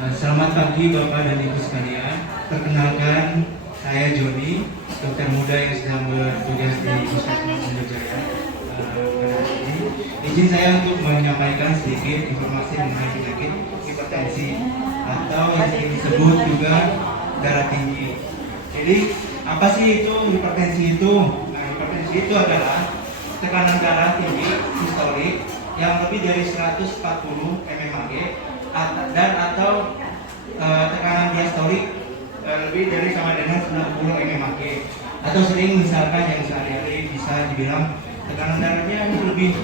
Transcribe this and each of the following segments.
Selamat pagi Bapak dan Ibu sekalian. Perkenalkan, saya Joni, dokter muda yang sedang bertugas di Puskesmas Sumberjaya. Pada hari ini, izin saya untuk menyampaikan sedikit informasi mengenai penyakit hipertensi atau yang disebut juga darah tinggi. Jadi, apa sih itu hipertensi itu? Nah, hipertensi itu adalah tekanan darah tinggi sistolik yang lebih dari 140 mmHg dan atau tekanan diastolik lebih dari sama dengan 90 mmHg, atau sering misalkan yang sehari-hari bisa dibilang tekanan darahnya lebih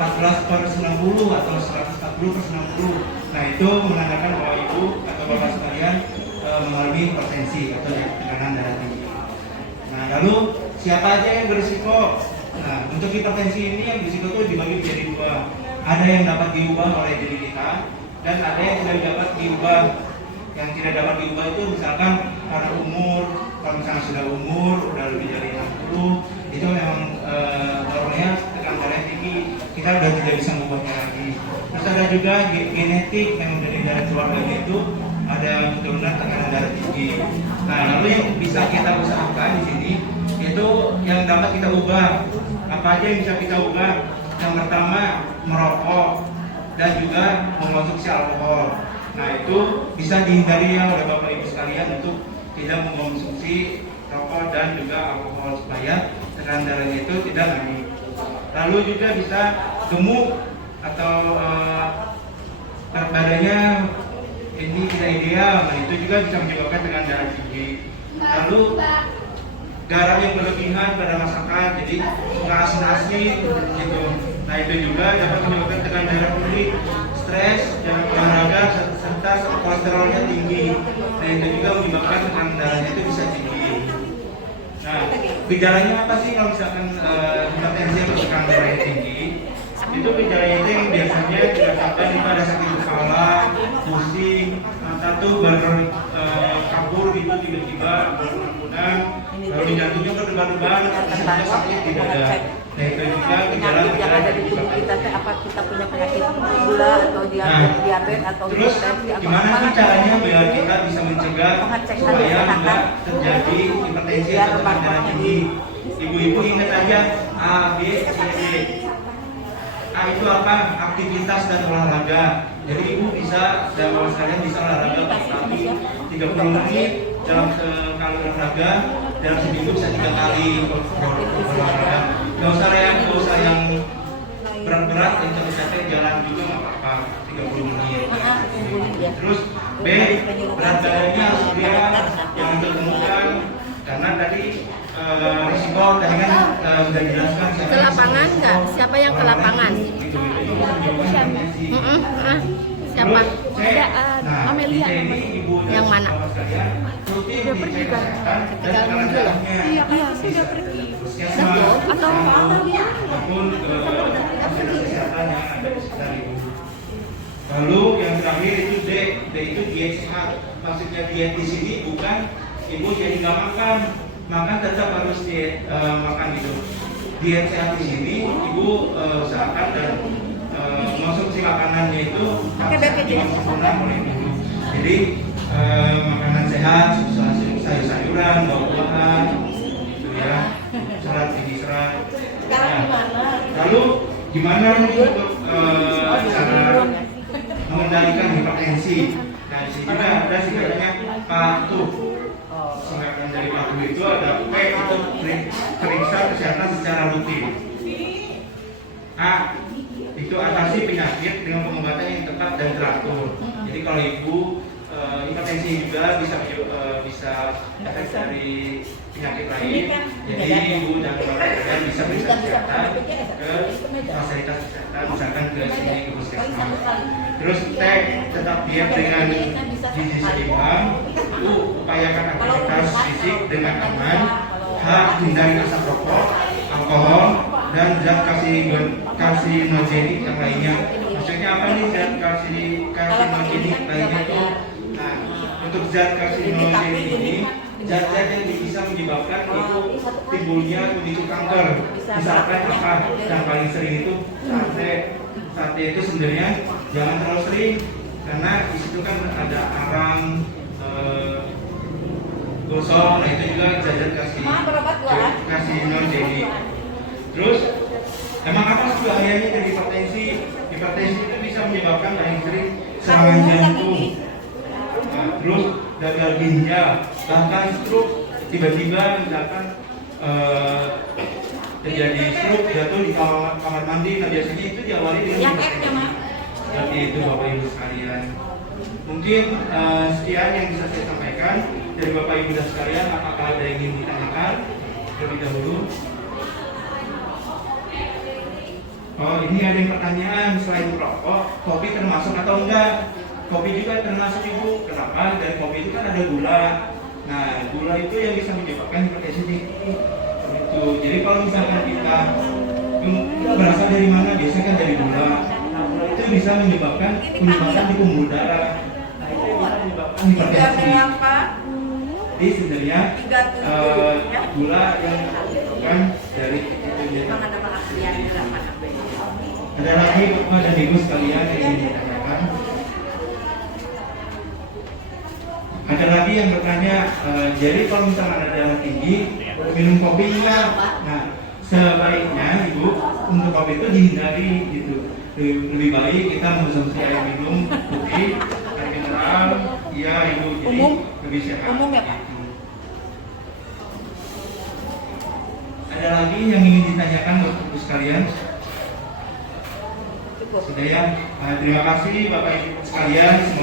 14/90 atau 140/90. Nah, itu menandakan bahwa ibu atau bapak sekalian mengalami hipertensi atau tekanan darah tinggi. Nah, lalu siapa aja yang berisiko? Nah, untuk hipertensi ini yang berisiko itu dibagi menjadi dua. Ada yang dapat diubah oleh diri kita dan ada yang tidak dapat diubah. Yang tidak dapat diubah itu misalkan karena umur. Kalau misalnya sudah umur udah lebih dari 60, itu memang normalnya tekanan darah tinggi, kita udah tidak bisa mengubahnya lagi. Terus ada juga genetik, memang dari keluarganya itu ada keturunan tekanan darah tinggi. Nah, lalu yang bisa kita usahakan di sini itu yang dapat kita ubah. Apa aja yang bisa kita ubah? Yang pertama, merokok dan juga mengkonsumsi alkohol. Nah, itu bisa dihindari ya oleh Bapak Ibu sekalian untuk tidak mengkonsumsi rokok dan juga alkohol supaya tekanan darahnya itu tidak naik. Lalu juga bisa gemuk atau berat badannya ini tidak ideal. Nah, itu juga bisa menyebabkan tekanan darah tinggi. Lalu garam yang berlebihan pada masakan, jadi suka asin-asin gitu. Nah, itu juga dapat menyebabkan tekanan darah tinggi, stres, dan olahraga serta kolesterolnya tinggi. Nah, itu juga menyebabkan tekanan darahnya itu bisa tinggi. Nah, gejalanya apa sih kalau misalkan hipertensi atau tekanan darahnya tinggi? Itu gejalanya itu yang biasanya dirasakan itu ada sakit kepala, pusing, mata tuh kabur gitu tiba-tiba, berkerunan, lalu jantungnya berdebar-debar, rasanya sakit di dada. Nah, itu juga gejala-gejala dari tubuh kita, apa kita punya penyakit gula atau diabetes atau terus gimana sih caranya biar kita bisa mencegah supaya tidak terjadi hipertensi atau tekanan darah tinggi? Ibu-ibu ingat aja A, B, C, D. A itu apa? Aktivitas dan olahraga. Jadi ibu bisa dan bapak sekalian bisa olahraga pagi 30 menit dalam sekali olahraga, dalam seminggu bisa 3 kali olahraga. Gak usah yang berat-berat, yang capek jalan juga nggak apa-apa, 30 menit. Terus B, berat badannya harus ideal, jangan tertemukan karena tadi risiko tadi kan sudah dijelaskan. Ke lapangan nggak? Siapa yang ke lapangan? Siapa? Ada Amelia. Yang mana? Udah pergi kan? Iya, sudah pergi. Atau maupun fasilitas kesehatan yang ada di sekitar ibu. Lalu yang terakhir itu D itu diet sehat. Maksudnya diet di sini bukan ibu jadi nggak makan tetap harus diet makan itu. Diet sehat di sini ibu usahakan dan konsumsi makanannya itu sempurna oleh ibu. Jadi makanan sehat, sayur-sayuran, buah-buahan, gitu ya, serat tinggi serat. Lalu gimana nih untuk cara mengendalikan hipertensi? Nah, di sini juga ada singkatannya patuh. Singkatan dari patuh itu ada P itu periksa kesehatan secara rutin. A itu atasi penyakit dengan pengobatan yang tepat dan teratur. Jadi kalau ibu hipertensi juga bisa efek dari penyakit lain. Jadi ibu dan bapak bisa periksa kesehatan ke fasilitas kesehatan, misalkan ke sini ke puskesmas. Terus T tetap diet dengan gizi seimbang. U upayakan aktivitas fisik dengan aman. H hindari asap rokok, alkohol, dan zat karsinogenik yang lainnya. Maksudnya apa nih zat karsinogenik lainnya itu? Nah, untuk zat karsinogenik ini zat-zat yang bisa menyebabkan itu timbulnya pemicu kanker. Misalkan apa? Yang paling sering itu sate. Sate itu sebenarnya jangan terlalu sering. karena di situ kan ada arang gosong, nah itu juga jajan kasih non Jenny. Terus emang apa sih bahayanya dari hipertensi? Hipertensi itu bisa menyebabkan yang sering serangan jantung, nah, terus gagal ginjal, bahkan stroke. Tiba-tiba misalkan terjadi stroke, jatuh di kamar mandi. Nah biasanya itu diawali dengan hipertensi. Seperti itu Bapak Ibu sekalian. Mungkin sekian yang bisa saya sampaikan dari Bapak Ibu dan sekalian. Apakah ada yang ingin ditanyakan terlebih dahulu? Oh, ini ada yang pertanyaan, selain rokok, kopi termasuk atau enggak? Kopi juga termasuk Ibu. Kenapa? Dari kopi itu kan ada gula. Nah, gula itu yang bisa menyebabkan hipertensi tinggi. Itu. Jadi kalau misalkan kita berasal dari mana? Biasanya kan dari gula. Nah, gula itu bisa menyebabkan penyumbatan di pembuluh darah. Nah, itu yang bisa menyebabkan hipertensi. Jadi sebenarnya gula yang menyebabkan dari itu. Ada lagi Bapak dan Ibu sekalian yang ingin ditanyakan? Ada lagi yang bertanya, jadi kalau misalnya ada darah tinggi, minum kopi enggak? Nah, sebaiknya Ibu untuk kopi itu dihindari gitu. Lebih baik kita mengonsumsi air minum putih, air mineral, iya Ibu, jadi lebih sehat. Umum ya Pak? Ada lagi yang ingin ditanyakan Bapak Ibu sekalian? Sudah ya, terima kasih Bapak Ibu sekalian.